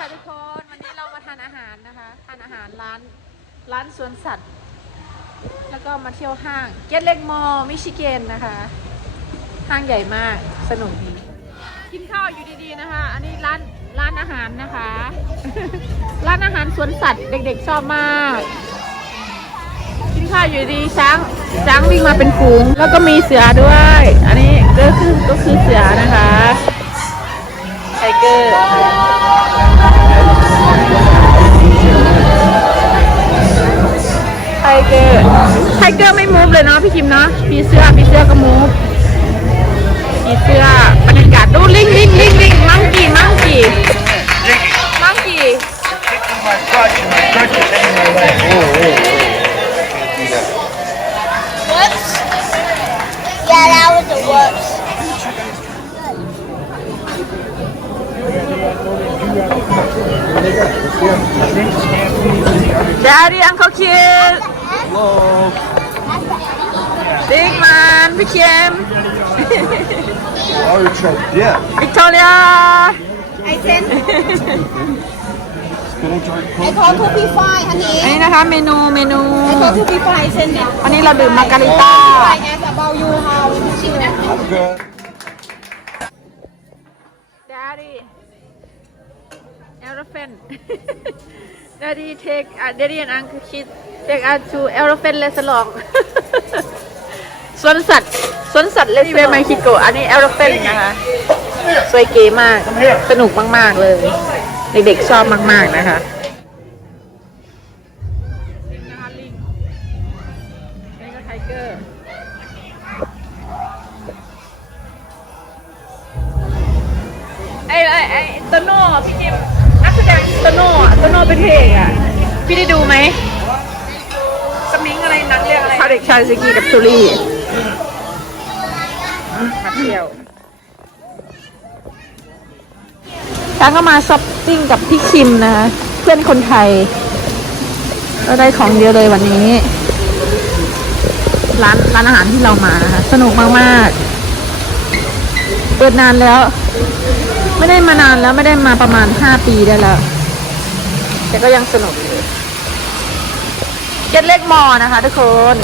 ค่ะทุกคนวันนี้เรามาทานอาหารนะคะทานอาหารร้านร้านสวนสัตว์ แล้วก็มาเที่ยวห้างเกตเล็กมอลมิชิเกนนะคะ ห้างใหญ่มากสนุกดีกินข้าวอยู่ดีๆนะคะ อันนี้ร้านร้านอาหารนะคะ ร้านอาหารสวนสัตว์เด็กๆชอบมาก กินข้าวอยู่ดีช้างช้างวิ่งมาเป็นฝูง แล้วก็มีเสือด้วย อันนี้ก็คือก็คือเสือนะคะไทเกอร์ ไทเกอร์ไม่มูฟเลยเนาะพี่คิมเนาะผีเสื้อผีเสื้อก็มูฟผีเสื้อบรรยากาศดูลิงลิงลิงลิงมังกี้มังกี้มังกี้ My crutch, my crutch is in my way. Whoops. Yeah, that was the whoops. Daddy Uncle Kid Hello. Big Man พี่คิม Oh, you're choked. Yeah. Victoria I sent. Spittle jar I told two P five, อัน honey. นี้นะคะเมนูเมนู I told two P five, send it. อันนี้เราดื่มมาการิต้า I asked about you how she I'm good. Daddy Elephant Daddy take uh, Daddy and Uncle Kid take us to Elephant Restaurant สวนสัตว์สวนสัตว์เลสเวมาคิโกอันนี้ Elephant นะคะ สวยเก๋มาก สนุกมาก ๆ เลย เด็กๆชอบมาก ๆ นะคะลิงนะคะลิงนี่ก็ไทเกอร์ไอ้ไอ้ไอ้โตโน่อะพี่นิมนักแสดงโตโน่อะโตโน่เป็นเพลงอะ พี่ได้ดูไหม รื่องอะไรเขาเด็กชายสกีกับซูรี่มาเที่ยวช้างก็มาช้อปปิ้งกับพี่คิมนะคะเพื่อนคนไทยก็ได้ของเยอะเลยวันนี้ ร้านร้านอาหารที่เรามานะคะ สนุกมากๆ เปิดนานแล้ว ไม่ได้มานานแล้วไม่ได้มาประมาณ5ปีได้แล้ว แต่ก็ยังสนุกอยู่เจ็ดเล็กมอนะคะทุกคน